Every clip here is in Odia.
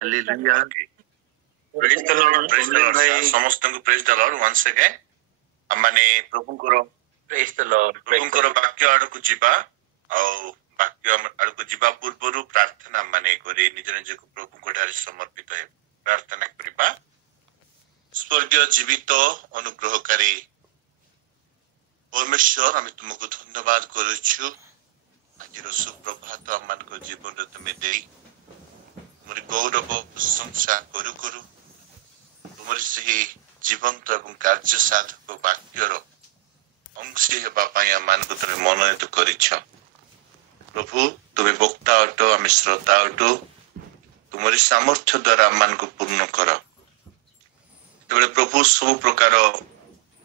Hallelujah. Praise the Lord. Praise the Lord. Bhai. ସମସ୍ତଙ୍କୁ praise the Lord once again. ଆମମାନେ ପ୍ରଭୁଙ୍କର Praise the Lord. ପ୍ରଭୁଙ୍କର ବାକ୍ୟ ଆଡକୁ ଯିବା ଆଉ ବାକ୍ୟ ଆଡକୁ ଯିବା ପୂର୍ବରୁ ପ୍ରାର୍ଥନା ମାନେ କରି ନିଜ ନିଜକୁ ପ୍ରଭୁଙ୍କ ଠାରେ ସମର୍ପିତ ହେବା ପ୍ରାର୍ଥନା କରିବା। ସ୍ୱର୍ଗୀୟ ଜୀବିତ ଅନୁଗ୍ରହକାରୀ ପରମେଶ୍ୱର, ଆମେ ତୁମକୁ ଧନ୍ୟବାଦ କରୁଛୁ। ଆଜିର ସୁପ୍ରଭାତ ଆମମାନଙ୍କ ଜୀବନରେ ତୁମେ ଦେଇ ତୁମର ଗୌରବ ପ୍ରଶଂସା କରୁ କରୁ ତୁମର ସେହି ଜୀବନ୍ତ ଏବଂ କାର୍ଯ୍ୟ ସାଧକ ବାକ୍ୟର ଅଂଶୀ ହେବା ପାଇଁ ଆମମାନଙ୍କୁ ତୁମେ ମନୋନୀତ କରିଛ। ପ୍ରଭୁ, ତୁମେ ବକ୍ତା ଅଟ, ଆମେ ଶ୍ରୋତା ଅଟୁ। ତୁମରି ସାମର୍ଥ୍ୟ ଦ୍ୱାରା ଆମମାନଙ୍କୁ ପୂର୍ଣ୍ଣ କର। ଯେତେବେଳେ ପ୍ରଭୁ ସବୁ ପ୍ରକାର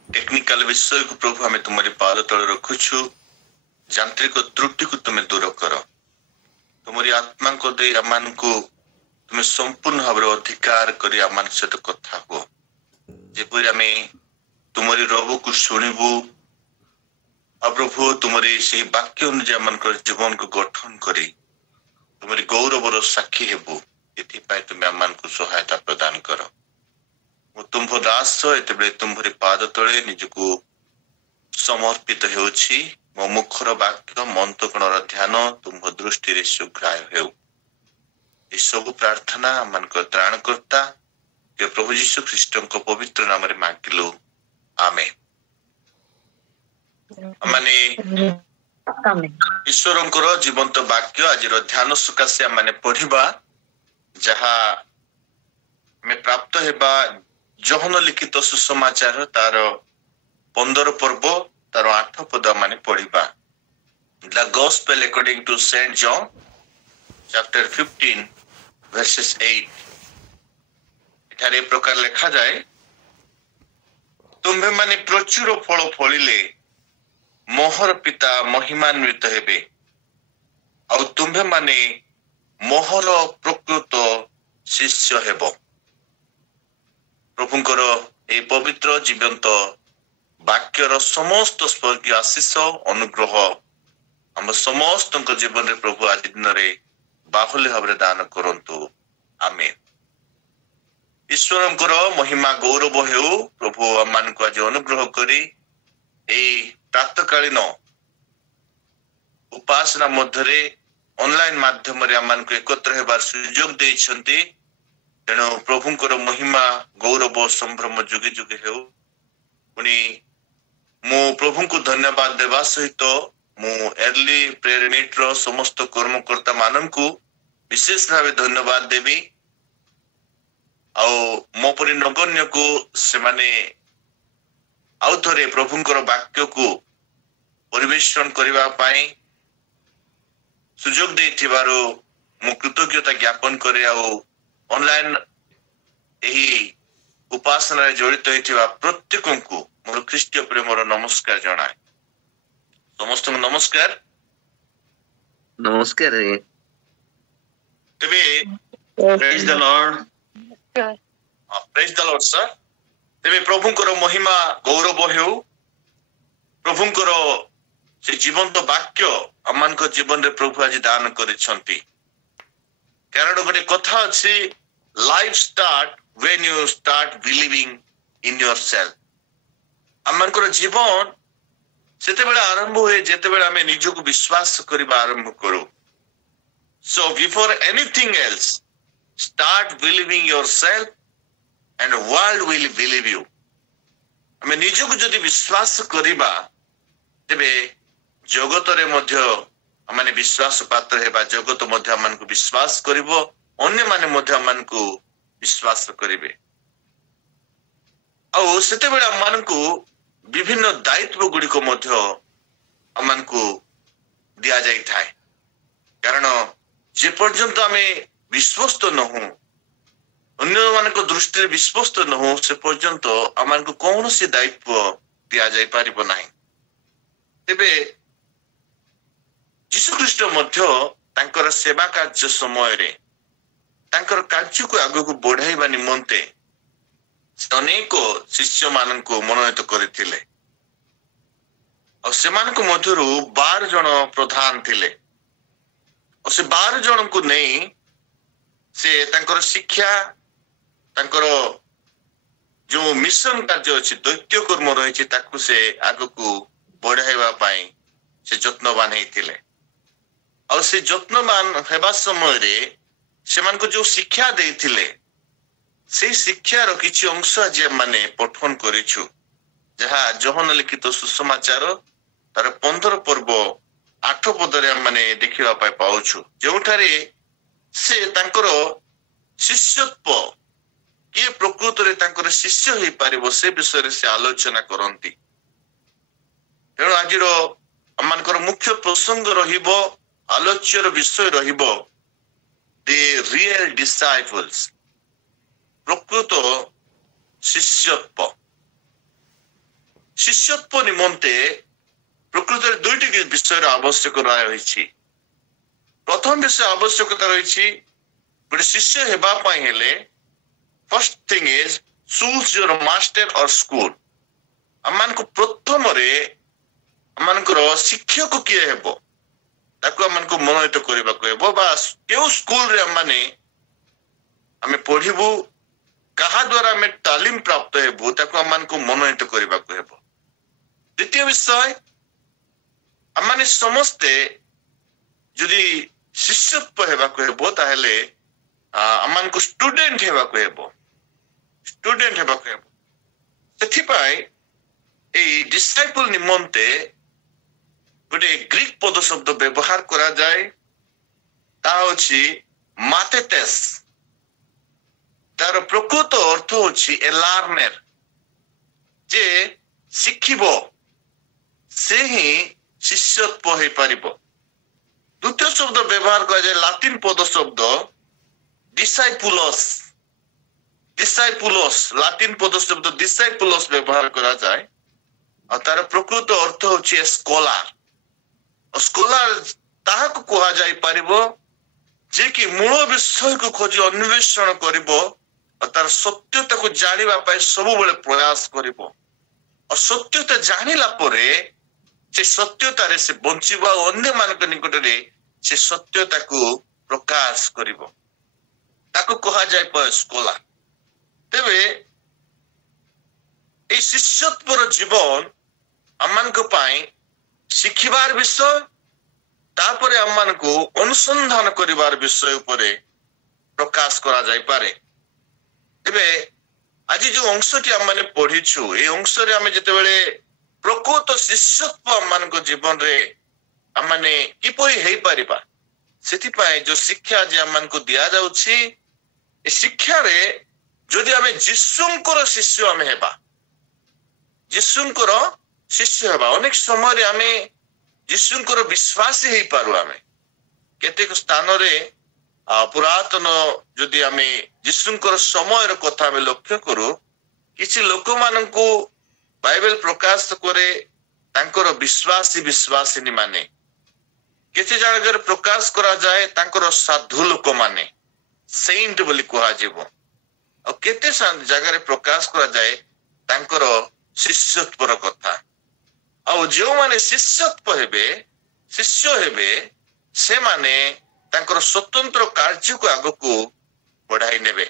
ଟେକ୍ନିକାଲ ବିଷୟକୁ ପ୍ରଭୁ ଆମେ ତୁମରି ପାଦ ତଳେ ରଖୁଛୁ, ଯାନ୍ତ୍ରିକ ତ୍ରୁଟିକୁ ତୁମେ ଦୂର କର। ତୁମରି ଆତ୍ମାଙ୍କ ଦେଇ ଆମମାନଙ୍କୁ ତୁମେ ସମ୍ପୂର୍ଣ୍ଣ ଭାବରେ ଅଧିକାର କରି ଆମମାନଙ୍କ ସହିତ କଥା ହୁଅ। ଯେପରି ଆମେ ତୁମରି ରବକୁ ଶୁଣିବୁ ଆଉ ପ୍ରଭୁ ତୁମରି ସେହି ବାକ୍ୟ ଅନୁଯାୟୀ ଆମମାନଙ୍କର ଜୀବନକୁ ଗଠନ କରି ତୁମରି ଗୌରବର ସାକ୍ଷୀ ହେବୁ। ଏଥିପାଇଁ ତୁମେ ଆମମାନଙ୍କୁ ସହାୟତା ପ୍ରଦାନ କର। ମୁଁ ତୁମ୍ଭ ଦାସ ଏତେବେଳେ ତୁମ୍ଭରି ପାଦ ତଳେ ନିଜକୁ ସମର୍ପିତ ହେଉଛି। ମୋ ମୁଖର ବାକ୍ୟ ମନ୍ତକଣର ଧ୍ୟାନ ତୁମ୍ଭ ଦୃଷ୍ଟିରେ ସୁଗ୍ରାହ୍ୟ ହେଉ। ଏସବୁ ପ୍ରାର୍ଥନା ଆମମାନଙ୍କର ତ୍ରାଣକର୍ତ୍ତା ପ୍ରଭୁ ଯୀଶୁ ଖ୍ରୀଷ୍ଟଙ୍କ ପବିତ୍ର ନାମରେ ମାଗିଲୁ, ଆମେନ୍। ମାନେ ଈଶ୍ୱରଙ୍କର ଜୀବନ୍ତ ବାକ୍ୟ ଆଜିର ଧ୍ୟାନ ସକାଶେ ଆମେ ପଢିବା, ଯାହା ଆମେ ପ୍ରାପ୍ତ ହେବା ଯୋହନ ଲିଖିତ ସୁସମାଚାର ତାର 15 ପର୍ବ ତାର 8 ପଦ ମାନେ ପଢିବା। The Gospel according to Saint John chapter 15 verses 8। ଏଠାରେ ଏ ପ୍ରକାର ଲେଖାଯାଏ, ତୁମ୍ଭେ ମାନେ ପ୍ରଚୁର ଫଳ ଫଳିଲେ ମୋହର ପିତା ମହିମାନ୍ୱିତ ହେବେ, ଆଉ ତୁମ୍ଭେ ମାନେ ମୋହର ପ୍ରକୃତ ଶିଷ୍ୟ ହେବ। ପ୍ରଭୁଙ୍କର ଏହି ପବିତ୍ର ଜୀବନ୍ତ ବାକ୍ୟର ସମସ୍ତ ସ୍ୱର୍ଗୀୟ ଆଶିଷ ଅନୁଗ୍ରହ ଆମ ସମସ୍ତଙ୍କ ଜୀବନରେ ପ୍ରଭୁ ଆଜି ଦିନରେ ବାହୁଲ୍ୟ ଭାବରେ ଦାନ କରନ୍ତୁ, ଆମେନ୍। ଈଶ୍ୱରଙ୍କର ମହିମା ଗୌରବ ହେଉ। ପ୍ରଭୁ ଆମମାନଙ୍କୁ ଆଜି ଅନୁଗ୍ରହ କରି ଏହି ପ୍ରାତଃକାଳୀନ ଉପାସନା ମଧ୍ୟରେ ଅନଲାଇନ ମାଧ୍ୟମରେ ଆମମାନଙ୍କୁ ଏକତ୍ର ହେବାର ସୁଯୋଗ ଦେଇଛନ୍ତି। ତେଣୁ ପ୍ରଭୁଙ୍କର ମହିମା ଗୌରବ ସମ୍ଭ୍ରମ ଯୁଗେ ଯୁଗେ ହେଉ। ପୁଣି ମୁଁ ପ୍ରଭୁଙ୍କୁ ଧନ୍ୟବାଦ ଦେବା ସହିତ ମୁଁ ଏର୍ଲି ପ୍ରେୟର ମିଟ୍ର ସମସ୍ତ କର୍ମକର୍ତ୍ତା ମାନଙ୍କୁ ବିଶେଷ ଭାବେ ଧନ୍ୟବାଦ ଦେବି। ଆଉ ମୋ ପରି ନଗଣ୍ୟକୁ ସେମାନେ ଆଉ ଥରେ ପ୍ରଭୁଙ୍କର ବାକ୍ୟକୁ ପରିବେଷଣ କରିବା ପାଇଁ ସୁଯୋଗ ଦେଇଥିବାରୁ ମୁଁ କୃତଜ୍ଞତା ଜ୍ଞାପନ କରେ। ଆଉ ଅନଲାଇନ ଏହି ଉପାସନାରେ ଜଡ଼ିତ ହୋଇଥିବା ପ୍ରତ୍ୟେକଙ୍କୁ ମୋର ଖ୍ରୀଷ୍ଟୀୟ ପ୍ରେମର ନମସ୍କାର ଜଣାଏ। ସମସ୍ତଙ୍କୁ ନମସ୍କାର। ନମସ୍କାର। ତେବେ Praise the Lord. ପ୍ରେଜ୍ ଦ ଲର୍ଡ ସାର୍। ତେବେ ପ୍ରଭୁଙ୍କର ମହିମା ଗୌରବ ହେଉ। ପ୍ରଭୁଙ୍କର ସେ ଜୀବନ୍ତ ବାକ୍ୟ ଆମମାନଙ୍କ ଜୀବନରେ ପ୍ରଭୁ ଆଜି ଦାନ କରିଛନ୍ତି। କାରଣ ଗୋଟେ କଥା ଅଛି, life start when you start believing in yourself। ଆମମାନଙ୍କର ଜୀବନ ସେତେବେଳେ ଆରମ୍ଭ ହୁଏ ଯେତେବେଳେ ଆମେ ନିଜକୁ ବିଶ୍ୱାସ କରିବା ଆରମ୍ଭ କରୁ। So before anything else, start believing yourself and world will believe you। ଆମେ ନିଜକୁ ଯଦି ବିଶ୍ୱାସ କରିବା ତେବେ ଜଗତରେ ମଧ୍ୟ ଆମେ ବିଶ୍ୱାସ ପାତ୍ର ହେବା। ଜଗତ ମଧ୍ୟ ଆମମାନଙ୍କୁ ବିଶ୍ୱାସ କରିବ, ଅନ୍ୟମାନେ ମଧ୍ୟ ଆମମାନଙ୍କୁ ବିଶ୍ୱାସ କରିବେ। ଆଉ ସେତେବେଳେ ଆମମାନଙ୍କୁ ବିଭିନ୍ନ ଦାୟିତ୍ୱ ଗୁଡ଼ିକ ମଧ୍ୟ ଆମମାନଙ୍କୁ ଦିଆଯାଇଥାଏ। କାରଣ ଯେ ପର୍ଯ୍ୟନ୍ତ ଆମେ ବିଶ୍ୱସ୍ତ ନହୁଁ, ଅନ୍ୟମାନଙ୍କ ଦୃଷ୍ଟିରେ ବିଶ୍ୱସ୍ତ ନହୁଁ, ସେ ପର୍ଯ୍ୟନ୍ତ ଆମମାନଙ୍କୁ କୌଣସି ଦାୟିତ୍ୱ ଦିଆଯାଇ ପାରିବ ନାହିଁ। ତେବେ ଯୀଶୁଖ୍ରୀଷ୍ଟ ମଧ୍ୟ ତାଙ୍କର ସେବା କାର୍ଯ୍ୟ ସମୟରେ ତାଙ୍କର କାର୍ଯ୍ୟକୁ ଆଗକୁ ବଢାଇବା ନିମନ୍ତେ ଅନେକ ଶିଷ୍ୟ ମାନଙ୍କୁ ମନୋନୀତ କରିଥିଲେ। ଆଉ ସେମାନଙ୍କ ମଧ୍ୟରୁ 12 ଜଣ ପ୍ରଧାନ ଥିଲେ। ଆଉ ସେ 12 ଜଣଙ୍କୁ ନେଇ से तांकर शिक्षा तांकर जो मिशन कार्य अछि दैत्य कर्म रही ताकू से आग को बढ़ाइबा पाई से यत्नवान हेतिले और से यत्नवान हेबा समय रे सेमान को जो शिक्षा देथिले से शिक्षा रो किछि अंश जे माने पठन करिछु जहा जोहन लिखित सुसमाचार तार 15 पर्व 8 पदरे माने देखिबा पाई पाउछु जोठारे से तांकर शिष्यत्व किए प्रकृत रे तांकर शिष्य हे पारिबो से विषय से आलोचना करंती तेणु आजिर अमानकर मुख्य प्रसंग रहिबो आलोच्यर विषय रहिबो द रियल डिसाइपल्स प्रकृत शिष्यत्व निमंते प्रकृत रे दुईटी विषय आवश्यक रही प्रथम विषय आवश्यकता रही गोटे शिष्य हेबा पाई हेले first thing is choose your master और स्कूल अमान को प्रथम रे अमान को शिक्षक किए हेबो ताको अमान को मनोनीत करबा को हेबो बा केउ स्कूल रे माने हमें पढ़िबू कहा द्वारा हमें तालीम प्राप्त हेबो ताको अमान को मनोनीत करबा को हेबो द्वितीय विषय अमाने समस्ते जदि शिष्यत्व हेबा को हेबो ताहेले अमान को स्टूडेंट हेबा को हेबो सेथि पाई ए डिसाइपल निमंते गोटे ग्रीक पद शब्द व्यवहार करा जाए ता होछि माथेटेस तार प्रकृत अर्थ होछि ए लर्नर जे शिखिबो से ही शिष्यत्व हे पारिबो द्वितीय शब्द व्यवहार करा जाए लातिन पद शब्द डिसाइपुलोस लातिन पद शब्द डिसाइपुलोस व्यवहार करा जाए और तार प्रकृत अर्थ होछि स्कॉलर ताहा को कहा जाई पारिबो जे कि मूल विषय को खोजी अन्वेषण करिबो और तार सत्यता को जानिबा पाई सब बेले प्रयास करिबो और सत्यता जानिला परे से सत्यता रे से बंचिबा अन्य मानक निकट रे से सत्यता को प्रकाश करिबो ताको कहा जाय पर स्कॉलर तेबे ए शिष्यत्वर जीवन अमान को पाई शिखिबार विषय तापरे अमान को अनुसंधान करिबार विषय उपरे प्रकाश करा जाय पारे तेबे आज जो अंशटी आमने पढ़िछु ए अंश रे आमे जते बेले प्रकृत शिष्यत्व अमान को जीवन रे आमने किपरि हेई परिबा सेति पाए जो शिक्षा जे अमान को दिया जाउछि ए शिक्षा रे जदि आमे जिसुंकर शिष्य आमे हेबा जिसुंकर शिष्य हेबा अनेक समय रे आमे जिसुंकर विश्वासी हेई पारु आमे केतेक स्थान रे पुरातन जदि आमे जिसुंकर समय रो कथा आमे लक्ष्य करू किछि लोक माननकु बाइबल प्रकाश करे तांकर विश्वासिनी माने किछि जगह प्रकाश करा जाए तांकर साधु लोक माने सेंट बोली कहा जीवो और केते जगह प्रकाश करा जाए तांकर शिष्यत्वर कथा और जो माने शिष्यत्व हेबे शिष्य हेबे से माने तांकर स्वतंत्र कार्य को आगको बढ़ाई नेबे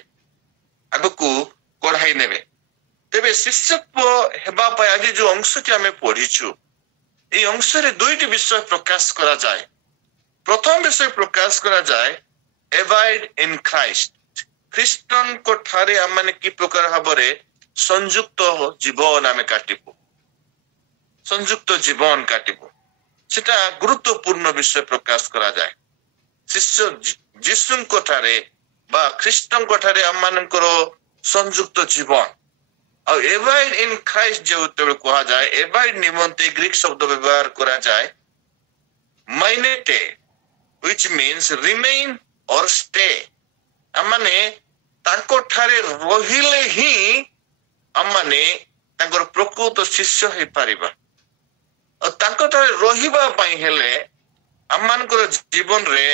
तेबे शिष्यत्व हेबा पाई आज जो अंश के हमें पढ़िछु ए अंश रे दुईटी विषय प्रकाश करा जाए प्रथम विषय प्रकाश करा जाए एवाइड इन क्राइस्ट ख्रिस्टन को ठारे आमने की प्रकार भाबरे संयुक्त जीवन आमे काटिबो संयुक्त जीवन काटिबो सेटा गुरुत्वपूर्ण विषय प्रकाश करा जाए शिष्य जीसुन को ठारे बा ख्रिस्टन को ठारे आमनकर संयुक्त जीवन और एवाइड इन क्राइस्ट जो तबे कहा जाए एवाइड निमंते ग्रीक शब्द व्यवहार करा जाए माइनेटे which means remain or stay amane तांको ठारे रहिले ही अमाने तांकर प्रकृत शिष्य हे पारिबा और तांको ठारे रहिबा पाई हेले अमानकर जीवन रे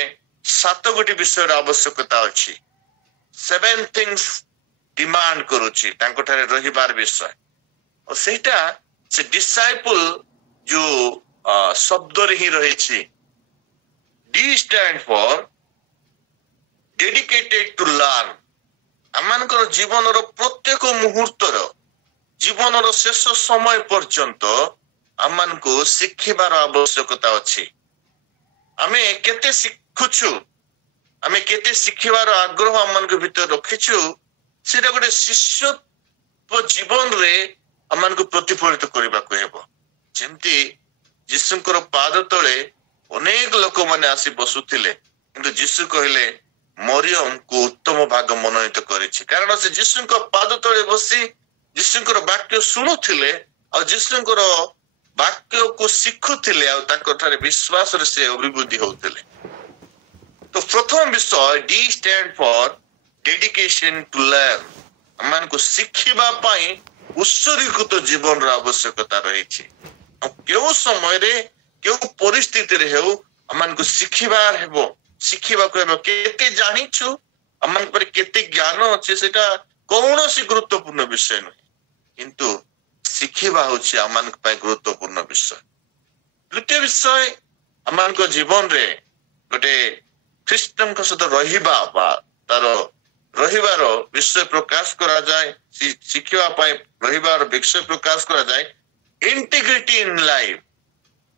7 गोटी विषय आवश्यकता अछि 7 थिंग्स डिमांड करूची तांको ठारे रहिबार विषय और सेटा से डिसाइपल जो शब्द रे ही रहिछि D stand for dedicated to learn. ଆମମାନଙ୍କର ଜୀବନର ପ୍ରତ୍ୟେକ ମୁହୂର୍ତ୍ତର ଜୀବନର ଶେଷ ସମୟ ପର୍ଯ୍ୟନ୍ତ ଆମମାନଙ୍କୁ ଶିଖିବାର ଆବଶ୍ୟକତା ଅଛି। ଆମେ କେତେ ଶିଖୁଛୁ, ଆମେ କେତେ ଶିଖିବାର ଆଗ୍ରହ ଆମମାନଙ୍କ ଭିତରେ ରଖିଛୁ, ସେଟା ଗୋଟେ ଶିଷ୍ୟ ଜୀବନରେ ଆମମାନଙ୍କୁ ପ୍ରତିଫଳିତ କରିବାକୁ ହେବ। ଯେମିତି ଯୀଶୁଙ୍କର ପାଦ ତଳେ ଅନେକ ଲୋକମାନେ ଆସି ବସୁଥିଲେ, କିନ୍ତୁ ଯୀଶୁ କହିଲେ ମରିୟମକୁ ଉତ୍ତମ ଭାଗ ମନୋନୀତ କରିଛି, କାରଣ ସେ ଯୀଶୁଙ୍କ ପାଦ ତଳେ ବସି ଯୀଶୁଙ୍କର ବାକ୍ୟ ଶୁଣୁଥିଲେ ଆଉ ଯୀଶୁଙ୍କର ବାକ୍ୟକୁ ଶିଖୁଥିଲେ ଆଉ ତାଙ୍କ ଠାରେ ବିଶ୍ୱାସରେ ସେ ଅଭିବୃଦ୍ଧି ହଉଥିଲେ। ତ ପ୍ରଥମ ବିଷୟ D stand for dedication to learn। ଆମମାନଙ୍କୁ ଶିଖିବା ପାଇଁ ଉତ୍ସର୍ଗୀକୃତ ଜୀବନର ଆବଶ୍ୟକତା ରହିଛି। ଆଉ କେଉଁ ସମୟରେ କେଉଁ ପରିସ୍ଥିତିରେ ହେଉ ଆମମାନଙ୍କୁ ଶିଖିବାର ହେବ, ଶିଖିବାକୁ ହେବ। କେତେ ଜାଣିଛୁ, ଆମମାନଙ୍କ ପାଖରେ କେତେ ଜ୍ଞାନ ଅଛି, ସେଟା କୌଣସି ଗୁରୁତ୍ୱପୂର୍ଣ୍ଣ ବିଷୟ ନୁହେଁ, କିନ୍ତୁ ଶିଖିବା ହଉଛି ଆମମାନଙ୍କ ପାଇଁ ଗୁରୁତ୍ୱପୂର୍ଣ୍ଣ ବିଷୟ। ଦ୍ୱିତୀୟ ବିଷୟ, ଆମମାନଙ୍କ ଜୀବନରେ ଗୋଟେ ଖ୍ରୀଷ୍ଟଙ୍କ ସହିତ ରହିବା ବା ତାର ରହିବାର ବିଷୟ ପ୍ରକାଶ କରାଯାଏ, ଶିଖିବା ପାଇଁ ରହିବାର ବିଷୟ ପ୍ରକାଶ କରାଯାଏ। Integrity in life.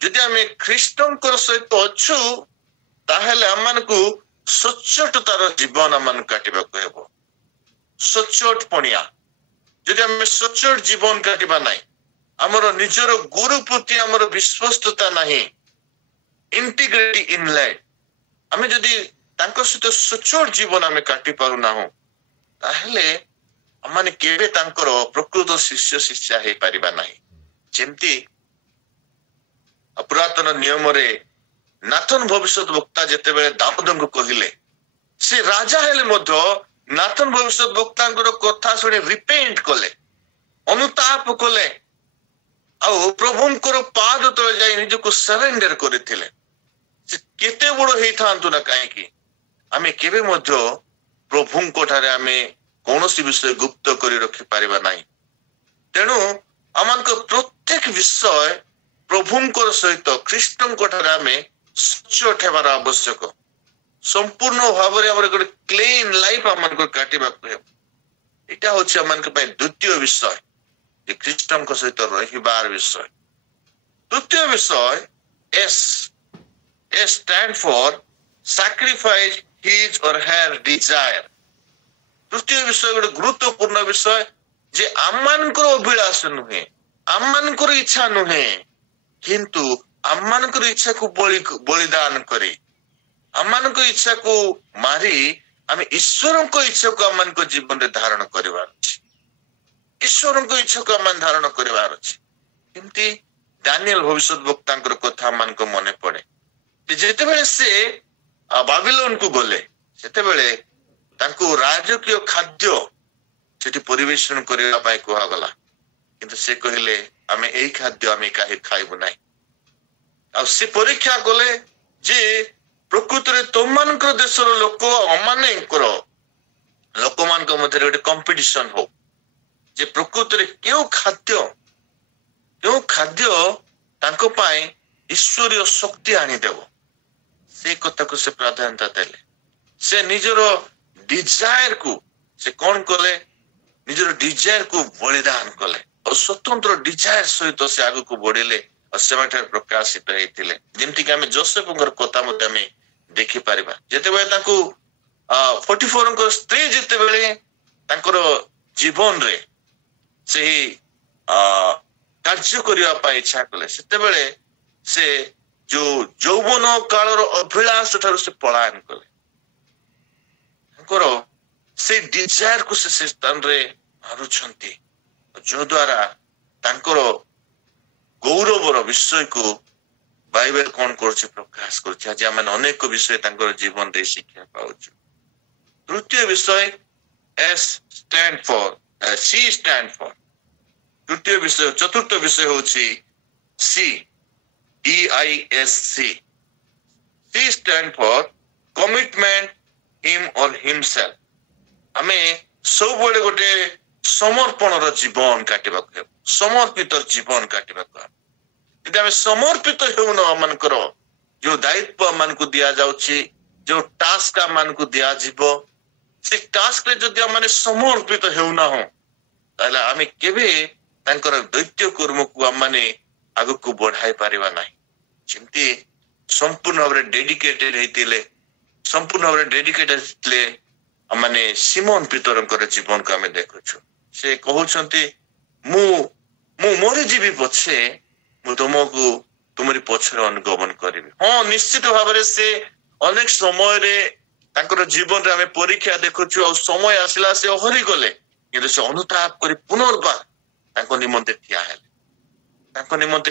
ଯଦି ଆମେ ଖ୍ରୀଷ୍ଟଙ୍କର ସହିତ ଅଛୁ ତାହେଲେ ଆମମାନଙ୍କୁ ସଚ୍ଚୋଟତାର ଜୀବନ ଆମମାନଙ୍କୁ କାଟିବାକୁ ହେବ। ସଚ୍ଚୋଟ ପଣିଆ। ଯଦି ଆମେ ସଚ୍ଚୋଟ ଜୀବନ କାଟିବା ନାହିଁ, ଆମର ନିଜର ଗୁରୁ ପ୍ରତି ଆମର ବିଶ୍ୱସ୍ତତା ନାହିଁ, ଇଣ୍ଟିଗ୍ରିଟି ଇନ୍ ଲାଇଫ୍, ଆମେ ଯଦି ତାଙ୍କ ସହିତ ସଚ୍ଚୋଟ ଜୀବନ ଆମେ କାଟି ପାରୁନାହୁଁ ତାହେଲେ ଆମେ କେବେ ତାଙ୍କର ପ୍ରକୃତ ଶିଷ୍ୟ ଶିଷ୍ୟା ହେଇପାରିବା ନାହିଁ। ଯେମିତି ପୁରାତନ ନିୟମରେ ନାଥନ ଭବିଷ୍ୟତ ବକ୍ତା ଯେତେବେଳେ ଦାଉଦଙ୍କୁ କହିଲେ, ସେ ରାଜା ହେଲେ ମଧ୍ୟ ନାଥନ ଭବିଷ୍ୟତ ବକ୍ତାଙ୍କର କଥା ଶୁଣି ରିପେଣ୍ଟ କଲେ, ଅନୁତାପ କଲେ ଆଉ ପ୍ରଭୁଙ୍କର ପାଦ ତଳେ ଯାଇ ନିଜକୁ ସରେଣ୍ଡର କରିଥିଲେ। ସେ କେତେ ବଡ ହେଇଥାନ୍ତୁ ନା କାହିଁକି, ଆମେ କେବେ ମଧ୍ୟ ପ୍ରଭୁଙ୍କ ଠାରେ ଆମେ କୌଣସି ବିଷୟ ଗୁପ୍ତ କରି ରଖିପାରିବା ନାହିଁ। ତେଣୁ ଆମମାନଙ୍କ ପ୍ରତ୍ୟେକ ବିଷୟ ପ୍ରଭୁଙ୍କର ସହିତ ଖ୍ରୀଷ୍ଟଙ୍କ ଠାରେ ଆମେ ସଚ୍ଚୋଟ ହେବାର ଆବଶ୍ୟକ। ସମ୍ପୂର୍ଣ୍ଣ ଭାବରେ ଆମର ଗୋଟେ କ୍ଲିନ୍ ଲାଇଫ୍ ଆମମାନଙ୍କୁ କାଟିବାକୁ ହେବ। ଏଇଟା ହଉଛି ଆମମାନଙ୍କ ପାଇଁ ଦ୍ୱିତୀୟ ବିଷୟ, ଯେ ଖ୍ରୀଷ୍ଟଙ୍କ ସହିତ ରହିବାର ବିଷୟ। ତୃତୀୟ ବିଷୟ S stand for sacrifice his or her desire। ତୃତୀୟ ବିଷୟ ଗୋଟେ ଗୁରୁତ୍ୱପୂର୍ଣ୍ଣ ବିଷୟ, ଯେ ଆମମାନଙ୍କର ଅଭିଳାଷ ନୁହେଁ, ଆମମାନଙ୍କର ଇଚ୍ଛା ନୁହେଁ, କିନ୍ତୁ ଆମମାନଙ୍କର ଇଚ୍ଛାକୁ ବଳିଦାନ କରି, ଆମମାନଙ୍କ ଇଚ୍ଛାକୁ ମାରି ଆମେ ଈଶ୍ୱରଙ୍କ ଇଚ୍ଛାକୁ ଆମମାନଙ୍କ ଜୀବନରେ ଧାରଣ କରିବାର ଅଛି। ଈଶ୍ୱରଙ୍କ ଇଚ୍ଛାକୁ ଆମେ ଧାରଣ କରିବାର ଅଛି। ଏମିତି ଦାନିଏଲ ଭବିଷ୍ୟତ ବକ୍ତାଙ୍କର କଥା ଆମମାନଙ୍କୁ ମନେ ପଡେ, ଯେତେବେଳେ ସେ ବାବିଲୋନକୁ ଗଲେ ସେତେବେଳେ ତାଙ୍କୁ ରାଜକୀୟ ଖାଦ୍ୟ ସେଠି ପରିବେଷଣ କରିବା ପାଇଁ କୁହାଗଲା, କିନ୍ତୁ ସେ କହିଲେ ଆମେ ଏଇ ଖାଦ୍ୟ ଆମେ କାହିଁ ଖାଇବୁ ନାହିଁ। ଆଉ ସେ ପରୀକ୍ଷା କଲେ ଯେ ପ୍ରକୃତରେ ତମମାନଙ୍କର ଦେଶର ଲୋକ ଅମାନଙ୍କର ଲୋକମାନଙ୍କ ମଧ୍ୟରେ ଗୋଟେ କମ୍ପିଟିସନ ହଉ, ଯେ ପ୍ରକୃତରେ କେଉଁ ଖାଦ୍ୟ ତାଙ୍କ ପାଇଁ ଈଶ୍ୱରୀୟ ଶକ୍ତି ଆଣିଦେବ, ସେ କଥାକୁ ସେ ପ୍ରାଧାନ୍ୟତା ଦେଲେ। ସେ ନିଜର ଡିଜାୟାରକୁ ସେ କଣ କଲେ, ନିଜର ଡିଜାୟାରକୁ ବଳିଦାନ କଲେ ଆଉ ସ୍ୱତନ୍ତ୍ର ଡିଜାୟାର ସହିତ ସେ ଆଗକୁ ବଢିଲେ ଆଉ ସେମାନଠାରେ ପ୍ରକାଶିତ ହେଇଥିଲେ। ଯେମିତିକି ଆମେ ଯୋସେଫଙ୍କର କଥା ମଧ୍ୟ ଆମେ ଦେଖିପାରିବା। ଯେତେବେଳେ ତାଙ୍କୁ ପଟିଫରଙ୍କ ସ୍ତ୍ରୀ ଯେତେବେଳେ ତାଙ୍କର ଜୀବନରେ ସେହି କାର୍ଯ୍ୟ କରିବା ପାଇଁ ଇଚ୍ଛା କଲେ, ସେତେବେଳେ ସେ ଯୋଉ ଯୌବନ କାଳର ଅଭିଳାଷ ଠାରୁ ସେ ପଳାୟନ କଲେ। ତାଙ୍କର ସେଇ ଡିଜାୟାରକୁ ସେ ସ୍ଥାନରେ ମାରୁଛନ୍ତି, ଯୋଉ ଦ୍ଵାରା ତାଙ୍କର ଗୌରବର ବିଷୟକୁ ବାଇବେଲ କଣ କରୁଛି, ପ୍ରକାଶ କରୁଛି। ଆଜି ଆମେ ଅନେକ ବିଷୟ ତାଙ୍କର ଜୀବନରେ ଶିକ୍ଷା ପାଉଛୁ। ତୃତୀୟ ବିଷୟ C stand for। ତୃତୀୟ ବିଷୟ, ଚତୁର୍ଥ ବିଷୟ ହଉଛି DISC। C stand for commitment him or himself। ଆମେ ସବୁବେଳେ ଗୋଟେ ସମର୍ପଣର ଜୀବନ କାଟିବାକୁ ହେବ, ସମର୍ପିତ ଜୀବନ କାଟିବାକୁ ହେବ। ଯଦି ଆମେ ସମର୍ପିତ ହେଉନ ଆମମାନଙ୍କର ଯୋଉ ଦାୟିତ୍ୱ ଆମମାନଙ୍କୁ ଦିଆଯାଉଛି जो टास्क आम मान को दिया जीवो से टास्क रे जदि आम माने समर्पित हेउना हो ताले आमे केबे तांकर दैत्य कर्म को आम माने आगु को बढ़ाई पारिबा नाही जेमती संपूर्ण भाବରେ डेडिकेटेड हेतिले संपूर्ण भाବରେ डेडिकेटेड हेतिले माने सिमोन पितरंकर जीवन को आमे देखुछु से कहउछंती मु मोरे जीवी पछे मु तुमको तुमरी पछरे अनुगमन करिबि हां निश्चित भाବରେ से अनेक समय रे तांकर जीवन रे आमे परीक्षा देखुछु और समय आसिला से हरि गले किंतु से अनुताप करी पुनर्बार तांको निमंते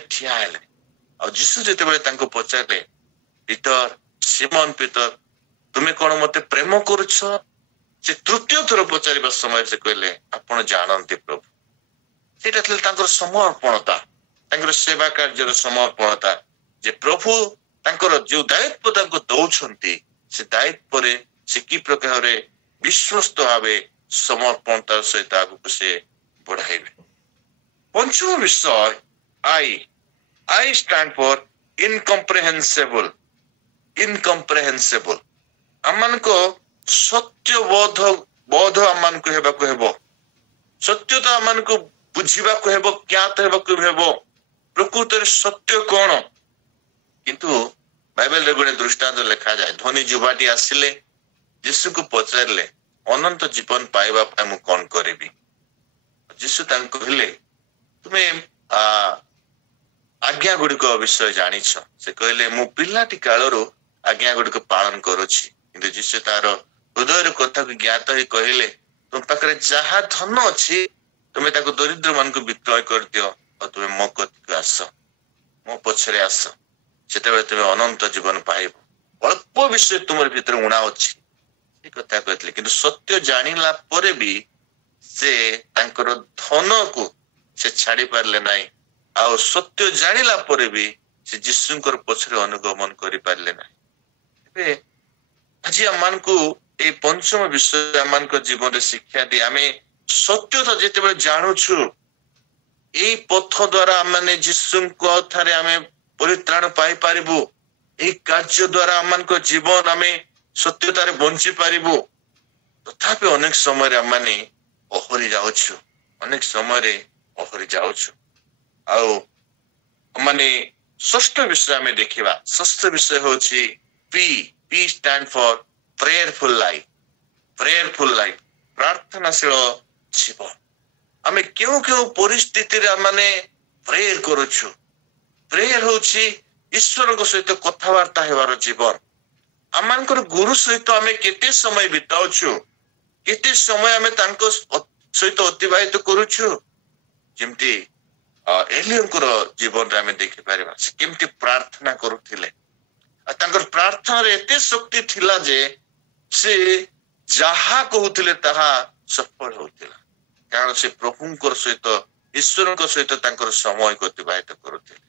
ठिया हेले और यीशु जेते बेले तांको पचारे पीटर सिमोन पीटर तुमे कोन मते प्रेम करूछ से तृतीय थर पचारिबा समय से कहले आपण जानंती प्रभु सेटा थले तांकर समर्पणता तांकर सेवा कार्य समर्पणता जे प्रभु तांकर जो दायित्व तांको दउछंती से दायित्व रे से की प्रकार रे विश्वस्त भावे समर्पणता सहित आगु से बढ़ाइबे पंचम विषय I stand for incomprehensible अमन को सत्य बोध अमन को हेबा को हेबो सत्यता अमन को बुझिबा को हेबो ज्ञात हेबा को हेबो प्रकृत रे सत्य कोन किंतु बाइबल रे गोटे दृष्टांत लिखा जाए धनी जुबाटी आसिले यीशु को पचारले अनंत जीवन पाइबा पय मु कोन करबी यीशु तांको कहले तुमे आज्ञा गुड़िक विषय जानी से कहले मु पिलाटी कालरू आज्ञा गुड़िक पालन करुछि किंतु यीशु तार हृदय कथा को ज्ञात ही कहले तुम पाखरे जहा धन अछि तुमे ताको दरिद्र मान को विक्रय कर दियो और तुमे मो कति आस मो पछरे आस सेते तुमे अनंत जीवन पाइबो अल्प विषय तुमर भीतर उणा अछि ए कथा कहतले किंतु सत्य जानिला परे भी से तांकर धन को से छाड़ी पारले नाही आ सत्य जानिला परे भी से यीशुंकर पछरे अनुगमन करि पारले नाही ए आज आमान को ए पंचम विषय आमान को जीवन रे शिक्षा दे आमे सत्यता जेते बेले जानु छु ए पथ द्वारा माने यीशुंको थारे आमे परित्राण पाई पारिबो ए कार्य द्वारा आमान को जीवन आमे सत्यता रे बंची पारिबो तथापि अनेक समय रे आमाने ओहरी जाउछु अनेक समय रे ओहरी जाउछु आउ माने षष्ठ विषय में देखिबा षष्ठ विषय होछि P stand for prayerful life प्रार्थनाशील जीवन आमे क्यों परिस्थिति रे माने प्रेयर करूछु प्रेयर होछि ईश्वर को सहित कथावार्ता हेबार जीवन आमानकर गुरु सहित आमे केते समय बिताउछु केते समय आमे तांको सहित अतिबाहित करूछु जेमती एलियनकर जीवन रे आमे देखि पारिबा से केमती प्रार्थना करूथिले आ तांकर प्रार्थना रे एते शक्ति थिला जे से जहा कहूथिले ताहा सफल होथिला कारण से प्रभुंकर सहित ईश्वरक सहित तांकर समय को अतिबाहित करूथिले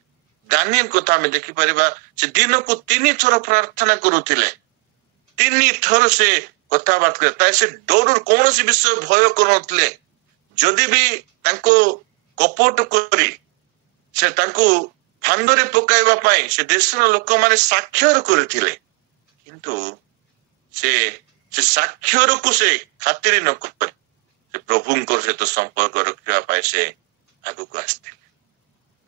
दानियल कथा में देखि पारिबा से दिन को 3 थर प्रार्थना करूथिले 3 थर से कथाबार्ता करता से डर कौन सी विषय भय करनथिले जदि भी तांको कपट करी से तांको फांदरे पकाइबा पाई से देशर लोक माने साक्षर करथिले किंतु से साक्षर को से खातिर न कर से प्रभुंकर सहित संपर्क रखिबा पाई से आगु को आस्ते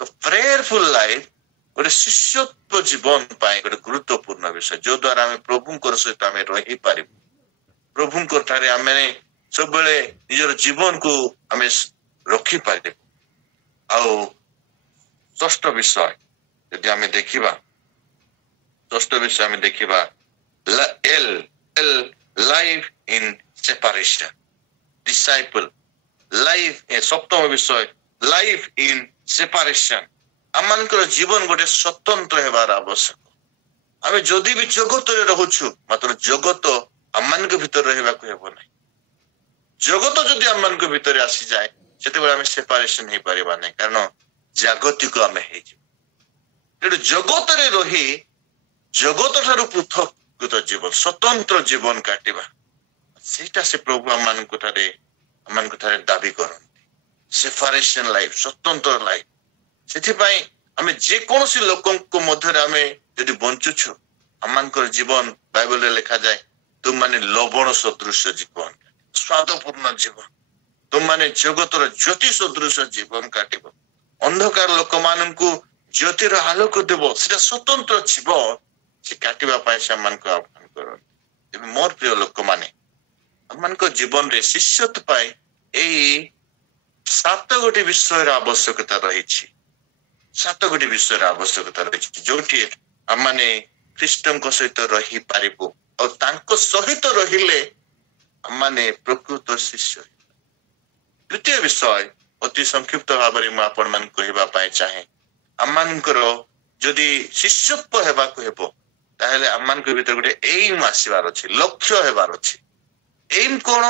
तो प्रेयरफुल लाइफ गोटे शिष्यत्व जीवन पाई गोटे गुरुत्वपूर्ण विषय जो द्वारा आमे प्रभुंकर सहित आमे रही पारिबु प्रभुंकर ठारे आमे सब बेले निजर जीवन को आमे रखी पारिबु आउ षष्ठ विषय यदि आमे देखिबा षष्ठ विषय आमे देखिबा life in separation disciple life ए सप्तम विषय लाइफ इन सेपरेशन आमानकर जीवन गोटे स्वतंत्र हेबार आवश्यक आमे जदि भी जगत रे रहउछु मात्र जगत आमान के भीतर रहबा को हेबो नै जगत जदि आमान के भीतर आसी जाए सेते बेला आमे सेपरेशन हे परिबा नै कारण जागतिक आमे हे जे जगत रे रही जगत ठारू पृथक जीवन स्वतंत्र जीवन काटिबा सेटा से प्रभु आमान को थारे दाबी करନ୍ତି सेपरेशन लाइफ स्वतंत्र लाइफ सेथि पई आमे जे कोनोसी लोकन को मध्य रे आमे जदि बंचुछु ଆମମାନଙ୍କର ଜୀବନ ବାଇବଲରେ ଲେଖାଯାଏ ତୁମମାନେ ଲବଣ ସଦୃଶ ଜୀବନ, ସ୍ୱାଦପୂର୍ଣ୍ଣ ଜୀବନ, ତୁମମାନେ ଜଗତର ଜ୍ୟୋତି ସଦୃଶ ଜୀବନ କାଟିବ, ଅନ୍ଧକାର ଲୋକମାନଙ୍କୁ ଜ୍ୟୋତିର ଆଲୋକ ଦେବ। ସେଟା ସ୍ୱତନ୍ତ୍ର ଜୀବନ ସେ କାଟିବା ପାଇଁ ସେମାନଙ୍କୁ ଆହ୍ୱାନ କରନ୍ତି। ତେବେ ମୋର ପ୍ରିୟ ଲୋକମାନେ, ଆମମାନଙ୍କ ଜୀବନରେ ଶିଷ୍ୟତ୍ୱ ପାଇଁ ଏଇ 7 ଗୋଟି ବିଷୟର ଆବଶ୍ୟକତା ରହିଛି। 7 ଗୋଟି ବିଷୟର ଆବଶ୍ୟକତା ରହିଛି ଯୋଉଠି ଆମମାନେ ଖ୍ରୀଷ୍ଟଙ୍କ ସହିତ ରହିପାରିବୁ ଆଉ ତାଙ୍କ ସହିତ ରହିଲେ ଆମମାନେ ପ୍ରକୃତ ଶିଷ୍ୟ। ଦ୍ୱିତୀୟ ବିଷୟ ଅତି ସଂକ୍ଷିପ୍ତ ଭାବରେ ମୁଁ ଆପଣମାନଙ୍କୁ କହିବା ପାଇଁ ଚାହେଁ, ଆମମାନଙ୍କର ଯଦି ଶିଷ୍ୟତ୍ୱ ହେବାକୁ ହେବ ତାହେଲେ ଆମମାନଙ୍କ ଭିତରେ ଗୋଟେ ଏଇମ୍ ଆସିବାର ଅଛି, ଲକ୍ଷ୍ୟ ହେବାର ଅଛି। ଏଇମ୍ କଣ?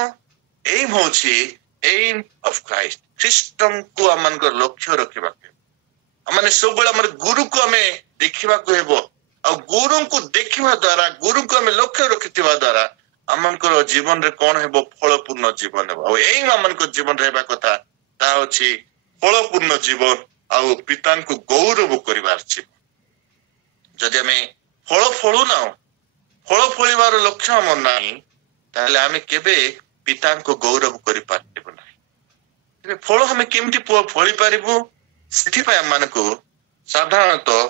ଏଇମ୍ ହଉଛି ଏଇମ୍ ଅଫ କ୍ରାଇଷ୍ଟ। ଖ୍ରୀଷ୍ଟଙ୍କୁ ଆମମାନଙ୍କର ଲକ୍ଷ୍ୟ ରଖିବାକୁ ହେବ। ଆମମାନେ ସବୁବେଳେ ଆମର ଗୁରୁକୁ ଆମେ ଦେଖିବାକୁ ହେବ ଆଉ ଗୁରୁଙ୍କୁ ଦେଖିବା ଦ୍ୱାରା, ଗୁରୁଙ୍କୁ ଆମେ ଲକ୍ଷ୍ୟ ରଖିଥିବା ଦ୍ୱାରା ଆମମାନଙ୍କର ଜୀବନରେ କଣ ହେବ? ଫଳପୂର୍ଣ୍ଣ ଜୀବନ ହେବ। ଆଉ ଏଇମ୍ ଆମମାନଙ୍କ ଜୀବନରେ ହେବା କଥା ତାହା ଅଛି ଫଳପୂର୍ଣ୍ଣ ଜୀବନ ଆଉ ପିତାଙ୍କୁ ଗୌରବ କରିବାର ଜୀବନ। ଯଦି ଆମେ ଫଳ ଫଳୁନାହୁଁ, ଫଳ ଫଳିବାର ଲକ୍ଷ୍ୟ ଆମର ନାହିଁ, ତାହେଲେ ଆମେ କେବେ ପିତାଙ୍କୁ ଗୌରବ କରିପାରିବୁ ନାହିଁ। ତେବେ ଫଳ ଆମେ କେମିତି ଫଳି ପାରିବୁ? ସେଥିପାଇଁ ଆମମାନଙ୍କୁ ସାଧାରଣତଃ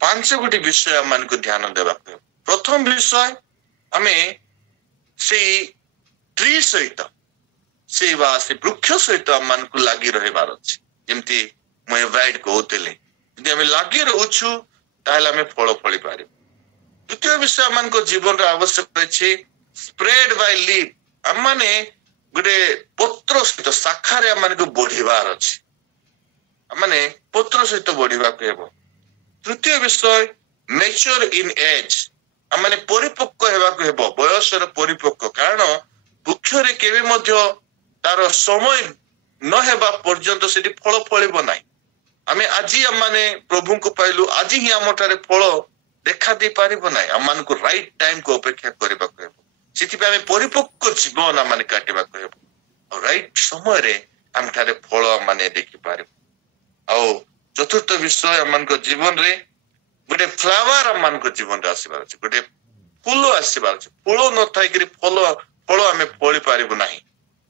5 ଗୋଟି ବିଷୟ ଆମମାନଙ୍କୁ ଧ୍ୟାନ ଦେବାକୁ ହେବ। ପ୍ରଥମ ବିଷୟ, ଆମେ ସେଇ ଟ୍ରି ସହିତ, ସେଇ ବୃକ୍ଷ ସହିତ ଆମମାନଙ୍କୁ ଲାଗି ରହିବାର ଅଛି। ଯେମିତି ମୁଁ ଏଭାଇଡ୍ କହୁଥିଲି, ଯଦି ଆମେ ଲାଗି ରହୁଛୁ ତାହେଲେ ଆମେ ଫଳ ଫଳି ପାରିବୁ। ଦ୍ୱିତୀୟ ବିଷୟ ଆମମାନଙ୍କ ଜୀବନର ଆବଶ୍ୟକ ଅଛି ସ୍ପ୍ରେଡ୍ ବାଇ ଲିଭ୍। ଆମମାନେ ଗୋଟେ ପତ୍ର ସହିତ, ଶାଖାରେ ଆମମାନଙ୍କୁ ବଢିବାର ଅଛି। ଆମମାନେ ପତ୍ର ସହିତ ବଢିବାକୁ ହେବ। ତୃତୀୟ ବିଷୟ ମ୍ୟାଚୁର ଇନ୍ ଏଜ୍। ଆମମାନେ ପରିପକ୍ୱ ହେବାକୁ ହେବ, ବୟସର ପରିପକ୍ୱ। କାରଣ ବୃକ୍ଷରେ କେବେ ମଧ୍ୟ ତାର ସମୟ ନ ହେବା ପର୍ଯ୍ୟନ୍ତ ସେଠି ଫଳ ଫଳିବ ନାହିଁ। ଆମେ ଆଜି ଆମମାନେ ପ୍ରଭୁଙ୍କୁ ପାଇଲୁ, ଆଜି ହିଁ ଆମଠାରେ ଫଳ ଦେଖା ଦେଇ ପାରିବ ନାହିଁ। ଆମମାନଙ୍କୁ ରାଇଟ୍ ଟାଇମକୁ ଅପେକ୍ଷା କରିବାକୁ ହେବ। ସେଥିପାଇଁ ଆମେ ପରିପକ୍ୱ ଜୀବନ ଆମମାନେ କାଟିବାକୁ ହେବ ଆଉ ରାଇଟ୍ ସମୟରେ ଆମଠାରେ ଫଳ ଆମମାନେ ଦେଖିପାରିବୁ। ଆଉ ଚତୁର୍ଥ ବିଷୟ, ଆମମାନଙ୍କ ଜୀବନରେ ଗୋଟେ ଫ୍ଲାୱାର ଆମମାନଙ୍କ ଜୀବନରେ ଆସିବାର ଅଛି, ଗୋଟେ ଫୁଲ ଆସିବାର ଅଛି। ଫଳ ନଥାଇକିରି ଫଳ ଆମେ ଫଳି ପାରିବୁ ନାହିଁ।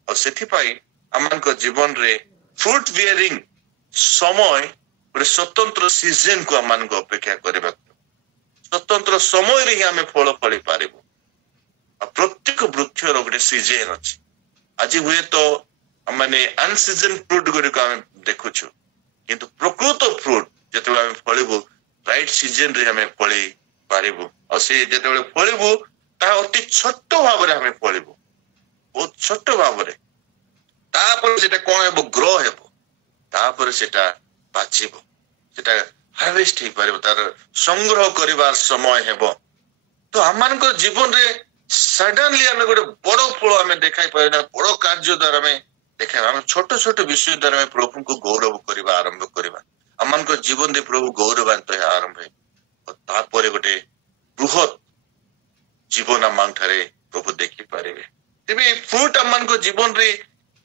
ଆଉ ସେଥିପାଇଁ ଆମମାନଙ୍କ ଜୀବନରେ ଫ୍ରୁଟ ବିୟରିଂ ସମୟ, ଗୋଟେ ସ୍ୱତନ୍ତ୍ର ସିଜନକୁ ଆମମାନଙ୍କୁ ଅପେକ୍ଷା କରିବାକୁ, ସ୍ୱତନ୍ତ୍ର ସମୟରେ ହିଁ ଆମେ ଫଳ ଫଳି ପାରିବୁ। ଆଉ ପ୍ରତ୍ୟେକ ବୃକ୍ଷର ଗୋଟେ ସିଜନ ଅଛି। ଆଜି ହୁଏତ ଆମମାନେ ଅନସିଜନ ଫ୍ରୁଟ ଗୁଡ଼ିକ ଆମେ ଦେଖୁଛୁ, କିନ୍ତୁ ପ୍ରକୃତ ଫ୍ରୁଟ ଯେତେବେଳେ ଆମେ ଫଳିବୁ ରାଇଟ୍ ସିଜନରେ ଆମେ ଫଳି ପାରିବୁ। ଆଉ ସେ ଯେତେବେଳେ ଫଳିବୁ ତାହା ଅତି ଛୋଟ ଭାବରେ ଆମେ ଫଳିବୁ, ବହୁତ ଛୋଟ ଭାବରେ। ତାପରେ ସେଟା କଣ ହେବ? ଗ୍ରୋ ହେବ। ତାପରେ ସେଟା ପାଚିବ, ସେଟା ହାର୍ଭେଷ୍ଟ ହେଇପାରିବ, ତାର ସଂଗ୍ରହ କରିବାର ସମୟ ହେବ। ତ ଆମମାନଙ୍କ ଜୀବନରେ ସଡନଲି ଆମେ ଗୋଟେ ବଡ ଫଳ ଆମେ ଦେଖାଇ ପାରିବା, ବଡ କାର୍ଯ୍ୟ ଦ୍ୱାରା ଆମେ ଦେଖାଇବା। ଆମେ ଛୋଟ ଛୋଟ ବିଷୟ ଦ୍ୱାରା ଆମେ ପ୍ରଭୁଙ୍କୁ ଗୌରବ କରିବା ଆରମ୍ଭ କରିବା। ଆମମାନଙ୍କ ଜୀବନରେ ପ୍ରଭୁ ଗୌରବାନ୍ୱିତ ଆରମ୍ଭ ହେବ। ତାପରେ ଗୋଟେ ବୃହତ ଜୀବନ ଆମଠାରେ ପ୍ରଭୁ ଦେଖିପାରିବେ। ତେବେ ଏଇ ଫ୍ରୁଟ ଆମମାନଙ୍କ ଜୀବନରେ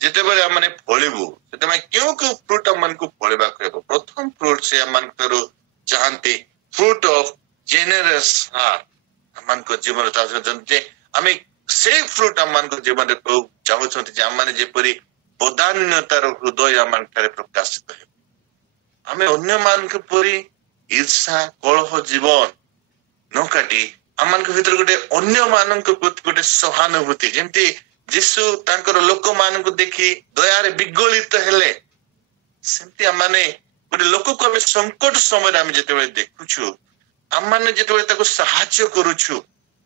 ଯେତେବେଳେ ଆମେ ଫଳିବୁ, ସେତେବେଳେ କେଉଁ କେଉଁ ଫ୍ରୁଟ ଆମମାନଙ୍କୁ ଫଳିବାକୁ ହେବ? ପ୍ରଥମ ଫ୍ରୁଟ ସେ ଆମମାନଙ୍କର ଚାହାନ୍ତି ଫ୍ରୁଟ ଅଫ ଜେନେରସ୍ ହାର୍ଟ। ଆମମାନଙ୍କ ଜୀବନରେ ଚାହୁଁଛନ୍ତି ଯେ ଆମେ ସେଇ ଫ୍ରୁଟ ଆମମାନଙ୍କ ଜୀବନରେ ଚାହୁଁଛନ୍ତି ଯେ ଆମମାନେ ଯେପରି ବଦାନ୍ୟତାର ହୃଦୟ ଆମଠାରେ ପ୍ରକାଶିତ ହେବ। ଆମେ ଅନ୍ୟମାନଙ୍କ ପରି ଈର୍ଷା କଳହ ଜୀବନ ନ କାଟି ଆମମାନଙ୍କ ଭିତରେ ଗୋଟେ ଅନ୍ୟମାନଙ୍କ ପ୍ରତି ଗୋଟେ ସହାନୁଭୂତି, ଯେମିତି ଯୀଶୁ ତାଙ୍କର ଲୋକମାନଙ୍କୁ ଦେଖି ଦୟାରେ ବିଗଳିତ ହେଲେ, ସେମିତି ଆମମାନେ ଗୋଟେ ଲୋକକୁ ଆମେ ସଙ୍କଟ ସମୟରେ ଆମେ ଯେତେବେଳେ ଦେଖୁଛୁ, ଆମମାନେ ଯେତେବେଳେ ତାକୁ ସାହାଯ୍ୟ କରୁଛୁ,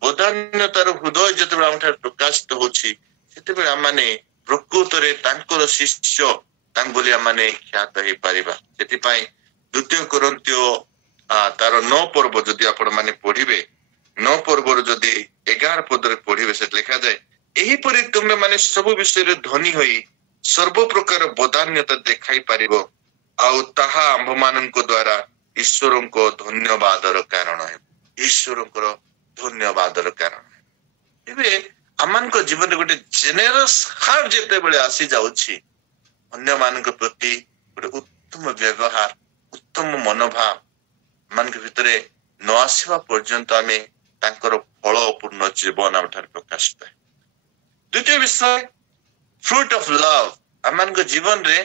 ବଦାନ୍ୟତାର ହୃଦୟ ଯେତେବେଳେ ଆମଠାରେ ପ୍ରକାଶିତ ହଉଛି, ସେତେବେଳେ ଆମମାନେ ପ୍ରକୃତରେ ତାଙ୍କର ଶିଷ୍ୟ ତାଙ୍କ ବୋଲି ଆମମାନେ ଖ୍ୟାତ ହେଇପାରିବା। ସେଥିପାଇଁ 2 କୋରିନ୍ଥୀୟ ତାର 9 ପର୍ବ ଯଦି ଆପଣ ମାନେ ପଢିବେ, 9 ପର୍ବର ଯଦି 11 ପଦରେ ପଢିବେ, ସେଠି ଲେଖାଯାଏ ଏହିପରି ତୁମେ ମାନେ ସବୁ ବିଷୟରେ ଧନୀ ହୋଇ ସର୍ବ ପ୍ରକାର ବଦାନ୍ୟତା ଦେଖାଇ ପାରିବ, ଆଉ ତାହା ଆମ୍ଭମାନଙ୍କ ଦ୍ୱାରା ଈଶ୍ୱରଙ୍କ ଧନ୍ୟବାଦର କାରଣ ହେବ। ଈଶ୍ୱରଙ୍କର ଧନ୍ୟବାଦର କାରଣ। ଏବେ ଆମମାନଙ୍କ ଜୀବନରେ ଗୋଟେ ଜେନେରସ୍ ହାର୍ଟ ଯେତେବେଳେ ଆସି ଯାଉଛି, ଅନ୍ୟମାନଙ୍କ ପ୍ରତି ଗୋଟେ ଉତ୍ତମ ବ୍ୟବହାର, ଉତ୍ତମ ମନୋଭାବ ମାନଙ୍କ ଭିତରେ ନ ଆସିବା ପର୍ଯ୍ୟନ୍ତ ଆମେ ତାଙ୍କର ଫଳପୂର୍ଣ୍ଣ ଜୀବନ ଆମଠାରେ ପ୍ରକାଶିତ ହୁଏ। ଦ୍ୱିତୀୟ ବିଷୟ ଫ୍ରୁଟ୍ ଅଫ ଲଭ୍। ଆମମାନଙ୍କ ଜୀବନରେ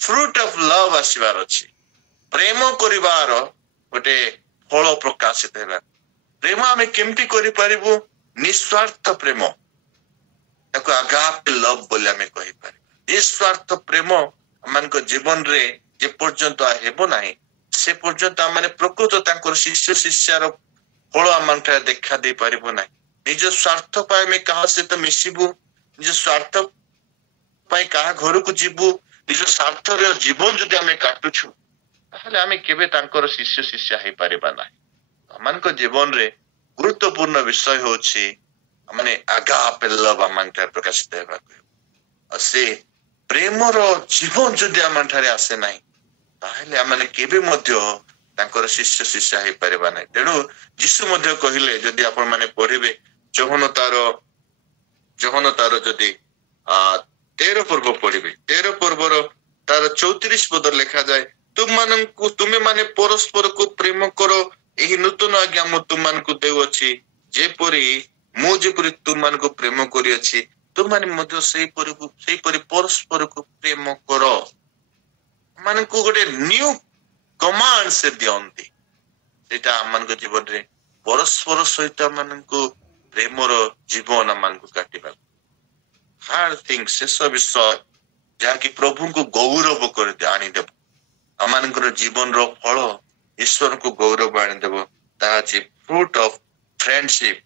ଫ୍ରୁଟ୍ ଅଫ ଲଭ୍ ଆସିବାର ଅଛି। ପ୍ରେମ କରିବାର ଗୋଟେ ଫଳ ପ୍ରକାଶିତ ହେବା। ପ୍ରେମ ଆମେ କେମିତି କରିପାରିବୁ? ନିସ୍ୱାର୍ଥ ପ୍ରେମ, ତାକୁ ଆଗାପେ ଲଭ୍ ବୋଲି ଆମେ କହିପାରିବା। ନିସ୍ୱାର୍ଥ ପ୍ରେମ ଆମମାନଙ୍କ ଜୀବନରେ ଯେ ପର୍ଯ୍ୟନ୍ତ ହେବ ନାହିଁ, ସେ ପର୍ଯ୍ୟନ୍ତ ଆମେ ପ୍ରକୃତ ତାଙ୍କର ଶିଷ୍ୟ ଶିଷ୍ୟାର ଫଳ ଆମଠାରେ ଦେଖା ଦେଇ ପାରିବ ନାହିଁ। ନିଜ ସ୍ୱାର୍ଥ ପାଇଁ ଆମେ କାହା ସହିତ ମିଶିବୁ, ନିଜ ସ୍ୱାର୍ଥ ପାଇଁ କାହା ଘରକୁ ଯିବୁ, ନିଜ ସ୍ୱାର୍ଥର ଜୀବନ ଯଦି ଆମେ କାଟୁଛୁ, ତାହେଲେ ଆମେ କେବେ ତାଙ୍କର ଶିଷ୍ୟ ଶିଷ୍ୟା ହେଇପାରିବା ନାହିଁ। ଆମମାନଙ୍କ ଜୀବନରେ ଗୁରୁତ୍ୱପୂର୍ଣ୍ଣ ବିଷୟ ହଉଛି ମାନେ ଆଗାପେ ଲଭ୍ ଆମଠାରେ ପ୍ରକାଶିତ ହେବାକୁ। ଆଉ ସେ ପ୍ରେମର ଜୀବନ ଯଦି ଆମଠାରେ ଆସେ ନାହିଁ, ତାହେଲେ ଆମେ କେବେ ମଧ୍ୟ ତାଙ୍କର ଶିଷ୍ୟ ଶିଷ୍ୟା ହେଇପାରିବା ନାହିଁ। ତେଣୁ ଯୀଶୁ ମଧ୍ୟ କହିଲେ, ଯଦି ଆପଣ ମାନେ ପଢିବେ ଯୋହନ ତାର ଯଦି 13 ପର୍ବ ପଢିବେ, 13 ପର୍ବର ତାର 34 ପଦରେ ଲେଖାଯାଏ, ତୁମେ ମାନେ ପରସ୍ପରକୁ ପ୍ରେମ କର, ଏହି ନୂତନ ଆଜ୍ଞା ମୁଁ ତୁମମାନଙ୍କୁ ଦେଉଅଛି, ମୁଁ ଯେପରି ତୁମମାନଙ୍କୁ ପ୍ରେମ କରିଅଛି, ତୁମମାନେ ମଧ୍ୟ ସେହିପରି ପରସ୍ପରକୁ ପ୍ରେମ କର। ମାନଙ୍କୁ ଗୋଟେ ନ୍ୟୁ କମାଣ୍ଡ ସେ ଦିଅନ୍ତି। ସେଇଟା ଆମମାନଙ୍କ ଜୀବନରେ ପରସ୍ପର ସହିତ ଆମମାନଙ୍କୁ ପ୍ରେମର ଜୀବନ ଆମମାନଙ୍କୁ କାଟିବାକୁ। ହାର୍ଡ ଥିଙ୍ଗ, ଶେଷ ବିଷୟ ଯାହାକି ପ୍ରଭୁଙ୍କୁ ଗୌରବ କରି ଆଣିଦେବ, ଆମମାନଙ୍କର ଜୀବନର ଫଳ ଈଶ୍ୱରଙ୍କୁ ଗୌରବ ଆଣିଦେବ, ତାହା ଅଛି fruit of friendship.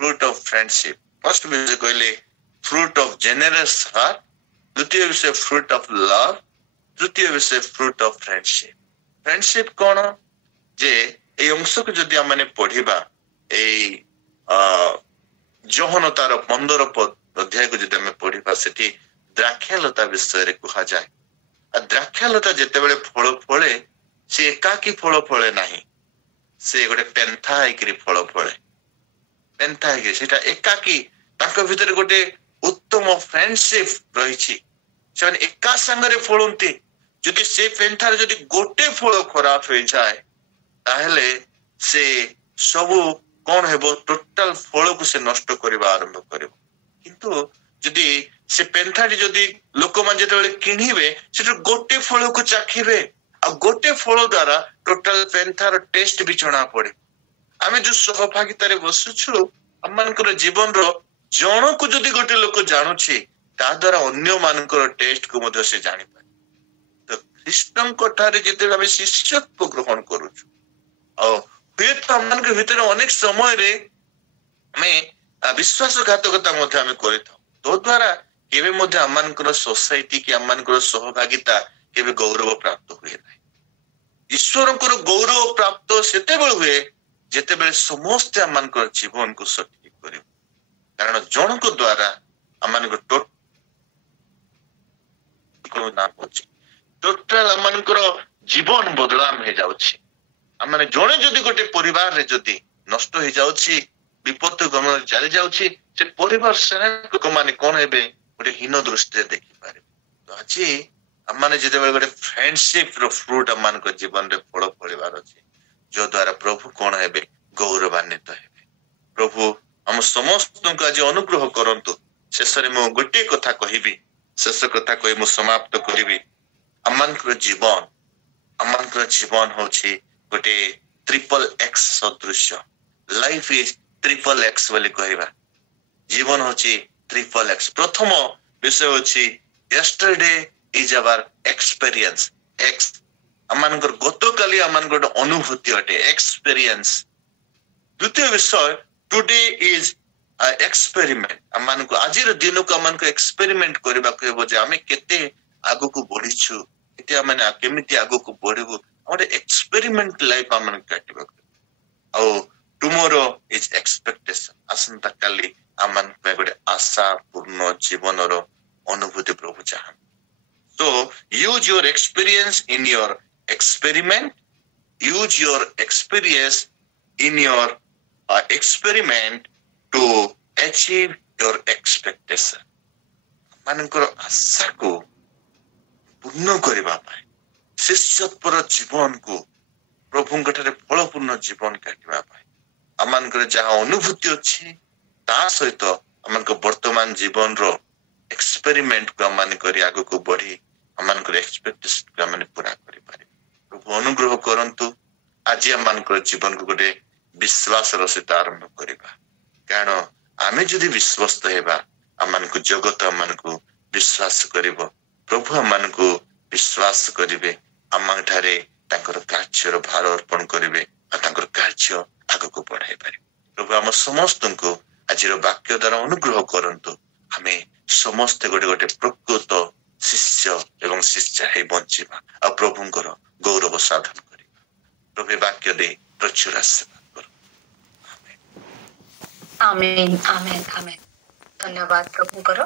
Fruit of friendship. First ବିଷୟ କହିଲେ ଫ୍ରୁଟ୍ ଅଫ ଜେନେରସ୍ ହାର୍ଟ, ଦ୍ୱିତୀୟ ବିଷୟ ଫ୍ରୁଟ୍ ଅଫ ଲଭ୍, ତୃତୀୟ ବିଷୟ ଫ୍ରୁଟ୍ ଅଫ ଫ୍ରେଣ୍ଡସିପ। ଫ୍ରେଣ୍ଡସିପ କଣ? ଯେ এই ଅଂଶକୁ ଯଦି ଆମେ ପଢିବା, ଏଇ ଯୋହନ ତାର 15 ଅଧ୍ୟାୟକୁ ଯଦି ଆମେ ପଢିବା, ସେଠି ଦ୍ରାକ୍ଷାଲତା ବିଷୟରେ କୁହାଯାଏ। ଆଉ ଦ୍ରାକ୍ଷାଲତା ଯେତେବେଳେ ଫଳ ଫଳେ, ସେ ଏକାକି ଫଳ ଫଳେ ନାହିଁ, ସେ ଗୋଟେ ପେନ୍ଥା ହେଇକିରି ଫଳ ଫଳେ। ପେନ୍ଥା ହେଇକିରି ସେଟା ଏକାକି, ତାଙ୍କ ଭିତରେ ଗୋଟେ ଉତ୍ତମ ଫ୍ରେଣ୍ଡସିପ ରହିଛି। ସେମାନେ ଏକା ସାଙ୍ଗରେ ଫଳନ୍ତି। ଯଦି ସେ ପେନ୍ଥାରେ ଯଦି ଗୋଟେ ଫଳ ଖରାପ ହେଇଯାଏ, ତାହେଲେ ସେ ସବୁ କଣ ହେବ? ଟୋଟାଲ ଫଳକୁ ସେ ନଷ୍ଟ କରିବା ଆରମ୍ଭ କରିବ। କିନ୍ତୁ ଯଦି ସେ ପେନ୍ଥାଟି ଯଦି ଲୋକମାନେ ଯେତେବେଳେ କିଣିବେ, ସେଠୁ ଗୋଟେ ଫଳକୁ ଚାଖିବେ, ଆଉ ଗୋଟେ ଫଳ ଦ୍ଵାରା ଟୋଟାଲ ପେନ୍ଥାର ଟେଷ୍ଟ ବି ଜଣା ପଡେ। ଆମେ ଯୋଉ ସହଭାଗିତାରେ ବସୁଛୁ, ଆମମାନଙ୍କର ଜୀବନର ଜଣକୁ ଯଦି ଗୋଟେ ଲୋକ ଜାଣୁଛି, ତା ଦ୍ଵାରା ଅନ୍ୟ ମାନଙ୍କର ଟେଷ୍ଟ କୁ ମଧ୍ୟ ସେ ଜାଣିପାରେ। ତ ଖ୍ରୀଷ୍ଟଙ୍କ ଠାରେ ଯେତେବେଳେ ଆମେ ଶିଷ୍ୟତ୍ୱ ଗ୍ରହଣ କରୁଛୁ, ଆଉ ହୁଏତ ଆମମାନଙ୍କ ଭିତରେ ଅନେକ ସମୟରେ ଆମେ ବିଶ୍ୱାସଘାତକତା ମଧ୍ୟ ଆମେ କରିଥାଉ, ତ ଦ୍ଵାରା କେବେ ମଧ୍ୟ ଆମମାନଙ୍କର ସୋସାଇଟି କି ଆମମାନଙ୍କର ସହଭାଗିତା କେବେ ଗୌରବ ପ୍ରାପ୍ତ ହୁଏ ନାହିଁ। ଈଶ୍ୱରଙ୍କର ଗୌରବ ପ୍ରାପ୍ତ ସେତେବେଳେ ହୁଏ ଯେତେବେଳେ ସମସ୍ତେ ଆମମାନଙ୍କର ଜୀବନକୁ ସଠିକ କରିବ। କାରଣ ଜଣଙ୍କ ଦ୍ଵାରା ଆମମାନଙ୍କ ଟୋଟାଲ ଆମମାନଙ୍କର ଜୀବନ ବଦଳାମ ହେଇଯାଉଛି। ଆମେ ଜଣେ ଯଦି ଗୋଟେ ପରିବାରରେ ଯଦି ନଷ୍ଟ ହେଇଯାଉଛି, ବିପଦ ଗମନରେ ଚାଲି ଯାଉଛି, ସେ ପରିବାର ଲୋକମାନେ କଣ ହେବେ? ଗୋଟେ ହୀନ ଦୃଷ୍ଟିରେ ଦେଖିପାରିବେ। ତ ଆଜି ଆମମାନେ ଯେତେବେଳେ ଗୋଟେ ଫ୍ରେଣ୍ଡସିପ ର ଫ୍ରୁଟ୍ ଆମମାନଙ୍କ ଜୀବନରେ ଫଳ ଫଳିବାର ଅଛି, ଯୋ ଦ୍ଵାରା ପ୍ରଭୁ କଣ ହେବେ? ଗୌରବାନ୍ୱିତ ହେବେ। ପ୍ରଭୁ ଆମ ସମସ୍ତଙ୍କୁ ଆଜି ଅନୁଗ୍ରହ କରନ୍ତୁ। ଶେଷରେ ମୁଁ ଗୋଟିଏ କଥା କହିବି, ଶେଷ କଥା କହି ମୁଁ ସମାପ୍ତ କରିବି। ଆମମାନଙ୍କର ଜୀବନ ହଉଛି ଗୋଟେ ଟ୍ରିପଲ ଏକ୍ସ ସଦୃଶ୍ୟ। ଲାଇଫ ଇଜ ଟ୍ରିପଲ ଏକ୍ସ ବୋଲି କହିବା। ଜୀବନ ହଉଛି ଟ୍ରିପଲ ଏକ୍ସ। ପ୍ରଥମ ବିଷୟ ହଉଛି yesterday is our experience, X. ଆମମାନଙ୍କର ଗତକାଲି ଆମମାନଙ୍କର ଗୋଟେ ଅନୁଭୂତି ଅଟେ, ଏକ୍ସପେରିଏନ୍ସ। ଦ୍ୱିତୀୟ ବିଷୟ ଟୁଡେ ଇଜ ଏକ୍ସପେରିମେଣ୍ଟ। ଆମମାନଙ୍କୁ ଆଜିର ଦିନକୁ ଆମମାନଙ୍କୁ ଏକ୍ସପେରିମେଣ୍ଟ କରିବାକୁ ହେବ ଯେ ଆମେ କେତେ ଆଗକୁ ବଢିଛୁ, କେମିତି ଆଗକୁ ବଢିବୁ। ଗୋଟେ ଏକ୍ସପେରିମେଣ୍ଟ ଲାଇଫ ଆମମାନଙ୍କୁ କାଟିବାକୁ। ଆଉ ଟୁମୋରୋ ଇଜ ଏକ୍ସପେକ୍ଟେସନ। ଆସନ୍ତା କାଲି ଆମମାନଙ୍କ ପାଇଁ ଗୋଟେ ଆଶା ପୂର୍ଣ୍ଣ ଜୀବନର ଅନୁଭୂତି ପ୍ରଭୁ ଚାହାନ୍ତି। So use your experience in your experiment. Use your experience in your experiment to achieve your expectation. ମାନଙ୍କର ଆଶାକୁ ପୂର୍ଣ୍ଣ କରିବା ପାଇଁ, ଶିଷ୍ୟତ୍ୱର ଜୀବନକୁ ପ୍ରଭୁଙ୍କ ଠାରେ ଫଳପୂର୍ଣ୍ଣ ଜୀବନ କାଟିବା ପାଇଁ आमनकर जहाँ अनुभूति अच्छी ता सहित आमनकर वर्तमान जीवन रो एक्सपेरिमेंट को आमन करी आगो को बढ़ी आमनकर एक्सपेक्टेशन को आमन पूरा करि पारे। प्रभु अनुग्रह करंतु आज आमनकर जीवन को गोटे विश्वास रो सहित आरंभ करिबा कारण आमे जदि विश्वस्त हेबा आमनको जगत आमनको विश्वास करिवो प्रभु आमनको विश्वास करिवे आमठारे तांकर कार्यर भार अर्पण करिवे आ तांकर कार्य आगको बढ़ाई पारे। प्रभु आम समस्त को आज वाक्य द्वारा अनुग्रह करंतु आमे समस्त गोटे गोटे प्रकृत शिष्य एवं शिष्या हे बंचिबा आ प्रभुंकर गौरव साधन करिबा। प्रभु वाक्य दे प्रचुर आशीर्वाद करो। आमेन आमेन आमेन। धन्यवाद प्रभु करो।